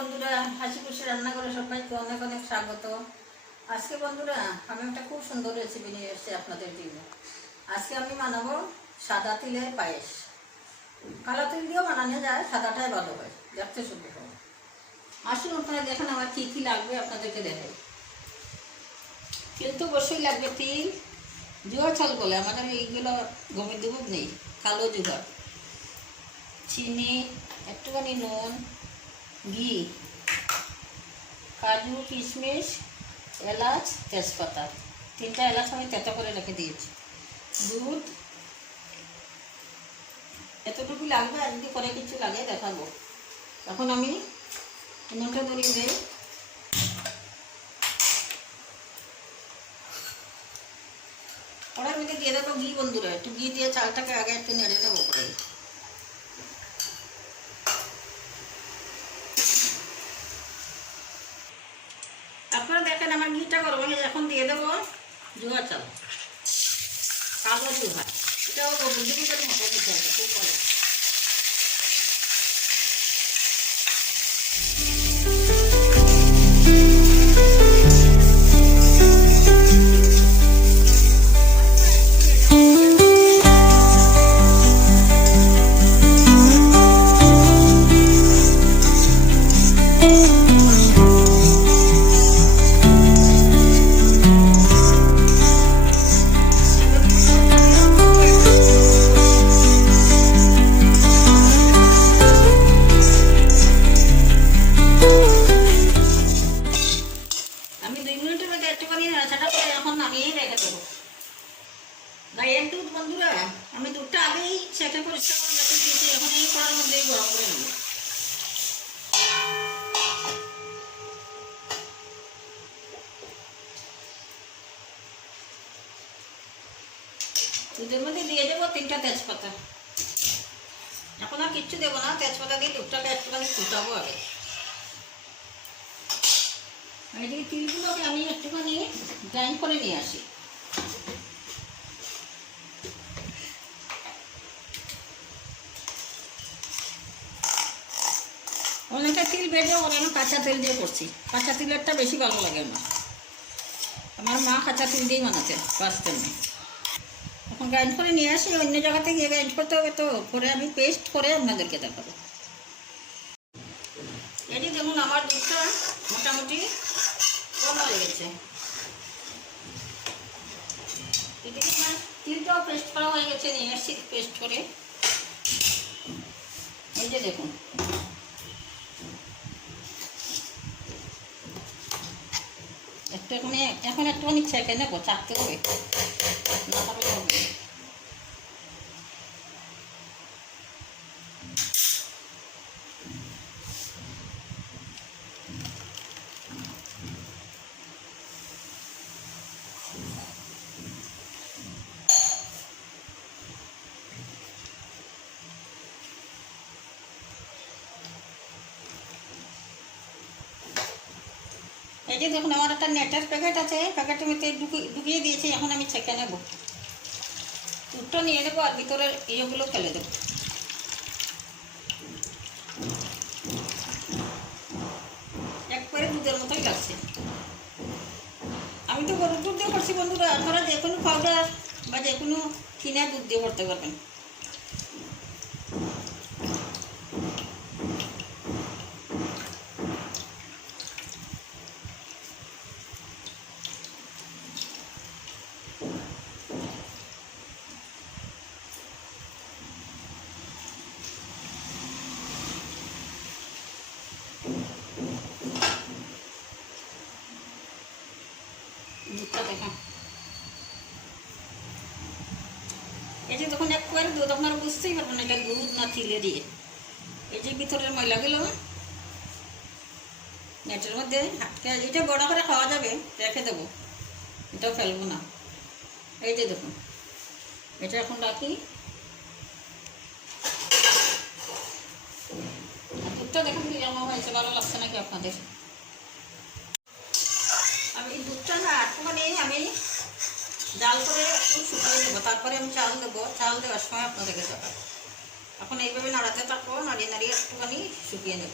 বন্ধুরা, হাসি খুশি রান্না করে সবাইকে অনেক অনেক স্বাগত। আজকে বন্ধুরা আমি একটা খুব সুন্দর রেসিপি নিয়ে এসেছি আপনাদের জন্য। আজকে আমি বানাবো সাদা তিলের পায়েস। কালো তিল দিয়েও বানানো যায়, সাদাটাই ভালো হয়, দেখতে সুন্দর হয়। আসুন আপনারা দেখেন আমার কী কী লাগবে, আপনাদেরকে দেখাই। কিন্তু অবশ্যই লাগবে তিল, জোয়ার চাল বলে আমাদের এইগুলো গমের দুধ নেই, কালো জোয়ার, চিনি, একটুখানি নুন, ঘি, কাজু, কিশমিশ, এলাচ, তেজপাতা। 3টা এলাচ আমি তেতো করে রেখে দিয়েছি। দুধ এতটুকু লাগবে, আর যদি করে কিছু লাগে দেখাবো। এখন আমি উনুনটা ধরিয়ে দিই। কড়াইর মধ্যে দিয়ে দেবো ঘি বন্ধুরা। একটু ঘি দিয়ে চালটাকে আগে একটু নেড়ে নেবো করে। আপনারা দেখেন আমার ঘিটা গরম হয়ে, এখন দিয়ে দেবো জোয়ার চাল, কালো জোয়ার। এটাও বুঝতে পারি মতো দিতে হবে, খুব ভালো। গাইয়ের দুধ বন্ধুরা, আমি দুধটা আগেই সেটা পরিষ্কার করে রেখে দিয়েছি। এখন এই কড়ার মধ্যেই গরম করে নেব। দুধের মধ্যে দিয়ে দেবো 3টা তেজপাতা। এখন আর কিচ্ছু দেবো না, তেজপাতা দিয়ে দুধটাকে একটুখানি ফুটাবো আগে। এদিকে তিলগুলোকে আমি একটুখানি গ্রাইন্ড করে নিয়ে আসি। অনেকটা তিল ভেজে ওরা আমি কাঁচা তেল দিয়ে করছি। কাঁচা তিলেরটা বেশি ভালো লাগে আমার মা কাঁচা তিল দিয়েই বানাতেন, বাঁচতেন না। এখন গ্রাইন্ড করে নিয়ে আসি, অন্য জায়গাতে গিয়ে গ্রাইন্ড করতে হবে, তো করে আমি পেস্ট করে আপনাদেরকে দেখাবো। এই যে দেখুন আমার দুধটা মোটামুটি কম হয়ে গেছে। এদিকে আমার তিলটাও পেস্ট করা হয়ে গেছে, নিয়ে আসছি পেস্ট করে। এই যে দেখুন, এখন একটুখানি ছেঁকে নেবো, চাকতে হবে না হবে হবে। এই যে দেখুন আমার একটা নেটের প্যাকেট আছে, প্যাকেটের মধ্যে ঢুকিয়ে দিয়েছি। এখন আমি ছেঁকে নেব, দুধটা নিয়ে নেবো আর ভিতরের ইয়েগুলো ফেলে দেবো। একবারে দুধের মতোই লাগছে। আমি তো গরুর দুধ দিয়ে করছি বন্ধুরা, আপনারা যে কোনো পাউডার বা যে কোনো কিনা দুধ দিয়ে করতে পারবেন। দুধটা দেখুন, এই যে দেখুন একবারে দুধ, আপনারা বুঝতেই পারবেন এটা দুধ না তিলে দিয়ে। এই যে ভিতরের ময়লাগুলো নেটের মধ্যে, এটা বড় করে খাওয়া যাবে, রেখে দেবো, এটাও ফেলবো না। এই যে দেখুন, এটা এখন রাখি। দুধটা দেখুন কেমন হয়েছে, ভালো লাগছে নাকি আপনাদের? আমি দুধটা না একটুখানি আমি জাল করে একটু শুকিয়ে দেবো, তারপরে আমি চাল দেবো। চাল দেওয়ার সময় আপনাদেরকে দেখাবো। এখন এইভাবে নাড়াতে থাকবো, নাড়িয়ে নাড়িয়ে একটুখানি শুকিয়ে নেব।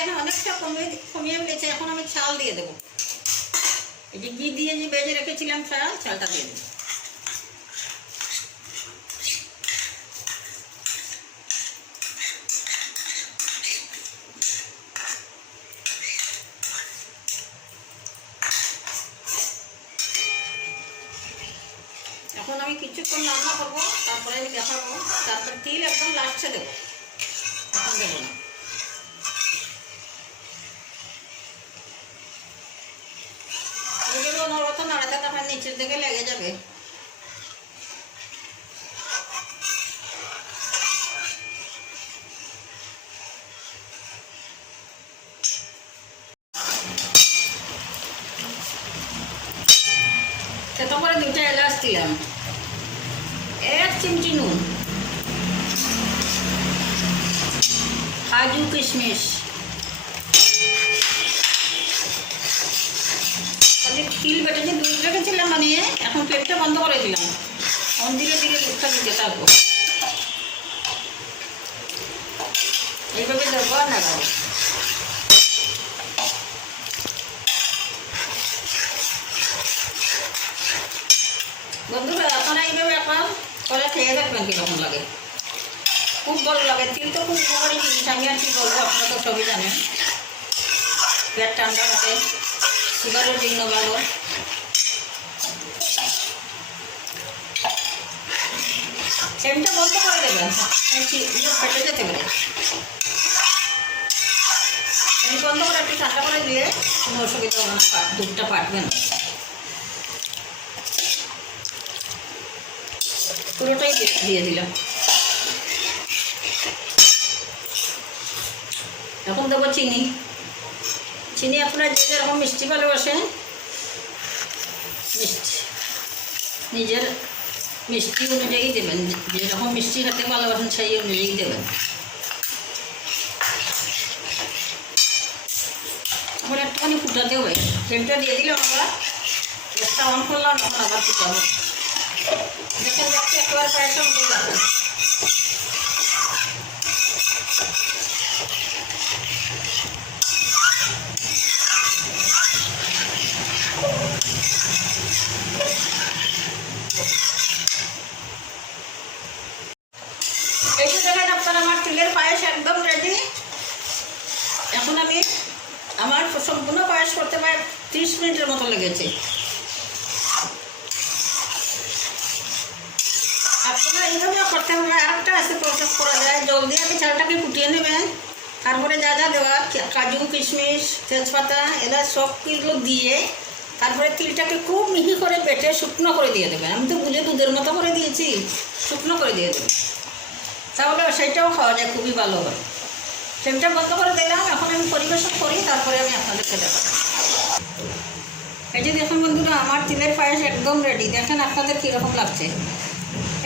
দেখেন অনেকটা কমিয়ে ফেলেছে। এখন আমি চাল দিয়ে দেবো। এই যে ঘি দিয়ে যে ভেজে রেখেছিলাম চালটা দিয়ে দেবো। এখন আমি কিছুক্ষণ রান্না করবো, তারপরে আমি দেখাবো। তারপর তিল একদম লাস্টে দেবো, এখন দেবো না। এইগুলো নরত নাড়াতে তারপর নিচের দিকে লেগে যাবে। সেটা করে 2টা এলাচ দিলাম, 1 চিমটি নুন, কাজু কিশমিশ, তিল বেটে যে দুধ রেখেছিলাম বানিয়ে, এখন প্লেটটা বন্ধ করে দিলাম। এখন ধীরে ধীরে দুধটা দিতে থাকবো। এইভাবে দেবো আর নাড়াবো। বন্ধুরা আপনারা এইভাবে একবার করে খেয়ে দেখবেন কীরকম লাগে। খুব ভালো লাগে। তিল তো খুব উপকারী জিনিস, আমি আর কি বলবো, আপনারা তো সবই জানেন। পেট ঠান্ডা থাকে, সুগারের জন্য ভালো। ফ্লেমটা বন্ধ করে দেবেন, ফেটে যেতে পারে। ফ্লেম বন্ধ করে একটু ঠান্ডা করে দিলে কোনো অসুবিধা হবে না, দুধটা পাটবে না। পুরোটাই দিয়ে দিলাম। এখন দেবো চিনি। চিনি আপনারা যে যেরকম মিষ্টি ভালোবাসেন, মিষ্টি নিজের মিষ্টি অনুযায়ী দেবেন। যেরকম মিষ্টি খেতে ভালোবাসেন সেই অনুযায়ী দেবেন। এখন একটুখানি ফুটাতে হবে। ফ্লেমটা দিয়ে দিলাম, আমরা গ্যাসটা অন করলাম, এখন আবার ফুটাবো। দেখেন দেখতে একবার পায়েসটা উঠে যাবে। এই যে দেখেন আপনার আমার তিলের পায়েস একদম রেডি। এখন আমি আমার সম্পূর্ণ পায়েস করতে প্রায় 30 মিনিটের মতো লেগেছে। আপনারা এইভাবে করতে হবে। আরেকটা আছে প্রসেস করা যায়, জলদি আগে চালটাকে ফুটিয়ে নেবেন, তারপরে যা যা দেওয়া কাজু কিশমিশ তেজপাতা এলাচ সব কিছু দিয়ে তারপরে তিলটাকে খুব মিহি করে বেটে শুকনো করে দিয়ে দেবেন। আমি তো গুলে দুধের মতো করে দিয়েছি, শুকনো করে দিয়ে দেবেন, তাহলে সেইটাও খাওয়া যায়, খুবই ভালো হয়। ফ্লেমটা বন্ধ করে দিলাম। এখন আমি পরিবেশন করি, তারপরে আমি আপনাদেরকে দেখাবো। এই যে দেখুন বন্ধুরা, আমার তিলের পায়েস একদম রেডি। দেখেন আপনাদের কীরকম লাগছে।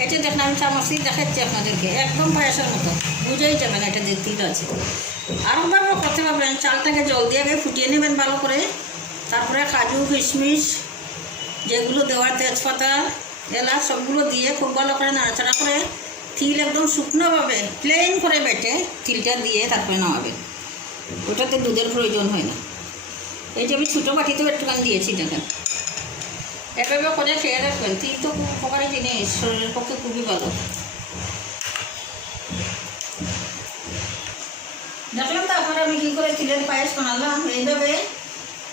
এই যে দেখেন আমি চামচ দিয়ে দেখাচ্ছি আপনাদেরকে, একদম পায়েসের মতো, বুঝেই যাবেন এটা যে তিল আছে। আরোভাবে করতে পারবেন। চালটাকে জল দিয়ে আগে ফুটিয়ে নেবেন ভালো করে, তারপরে কাজু কিশমিশ যেগুলো দেওয়ার তেজপাতা এলাচ সবগুলো দিয়ে খুব ভালো করে নাড়াচাড়া করে তিল একদম শুকনোভাবে প্লেন করে বেটে তিলটা দিয়ে তারপরে নামাবেন। ওটাতে দুধের প্রয়োজন হয় না। এই যে আমি ছোটো বাটিতেও একটুখানি দিয়েছি, দেখেন। এভাবে করে খেয়ে রাখবেন। তিল তো খুব উপকারী জিনিস, শরীরের পক্ষে খুবই ভালো। দেখলাম তারপরে আমি কী করে তিলের পায়েস বানালাম। এইভাবে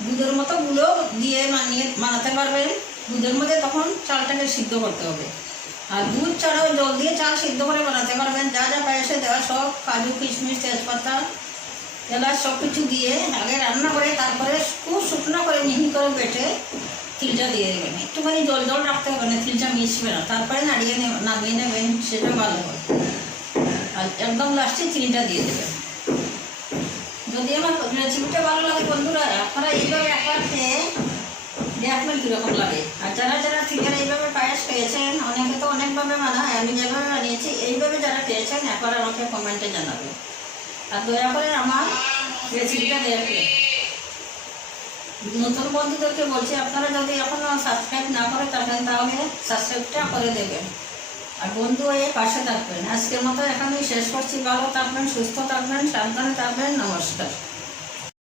দুধের মতো গুলো দিয়ে বানাতে পারবেন। দুধের মধ্যে তখন চালটাকে সিদ্ধ করতে হবে, আর দুধ ছাড়াও জল দিয়ে চাল সিদ্ধ করে বানাতে পারবেন। যা যা পায়েসে দেওয়া সব কাজু কিশমিশ তেজপাতা এলাচ সব কিছু দিয়ে আগে রান্না করে তারপরে খুব শুকনো করে মিহি করে বেটে তিলটা দিয়ে দেবেন। একটুখানি জল জল রাখতে হবে না, তিলটা মিশবে না। তারপরে নামিয়ে নেবেন, সেটা ভালো হয়। আর একদম লাস্টে চিনিটা দিয়ে দেবেন। যদি আমার রেসিপিটা ভালো লাগে বন্ধুরা, আপনারা এইভাবে একবার খেয়ে দেখবেন কীরকম লাগে। আর যারা যারা তিলের এইভাবে পায়েস খেয়েছেন, অনেকে তো অনেকভাবে বানায়, আমি যেভাবে বানিয়েছি এইভাবে যারা খেয়েছেন একবার আমাকে কমেন্টে জানাবেন। আর দয়া করে আমার রেসিপিটা দেখবেন। নতুন বন্ধুদেরকে বলছি, আপনারা যদি এখনও সাবস্ক্রাইব না করে থাকেন তাহলে সাবস্ক্রাইবটা করে দেবেন, আর বন্ধু হয়ে পাশে থাকবেন। আজকের মতো এখানেই শেষ করছি। ভালো থাকবেন, সুস্থ থাকবেন, সাবধানে থাকবেন। নমস্কার।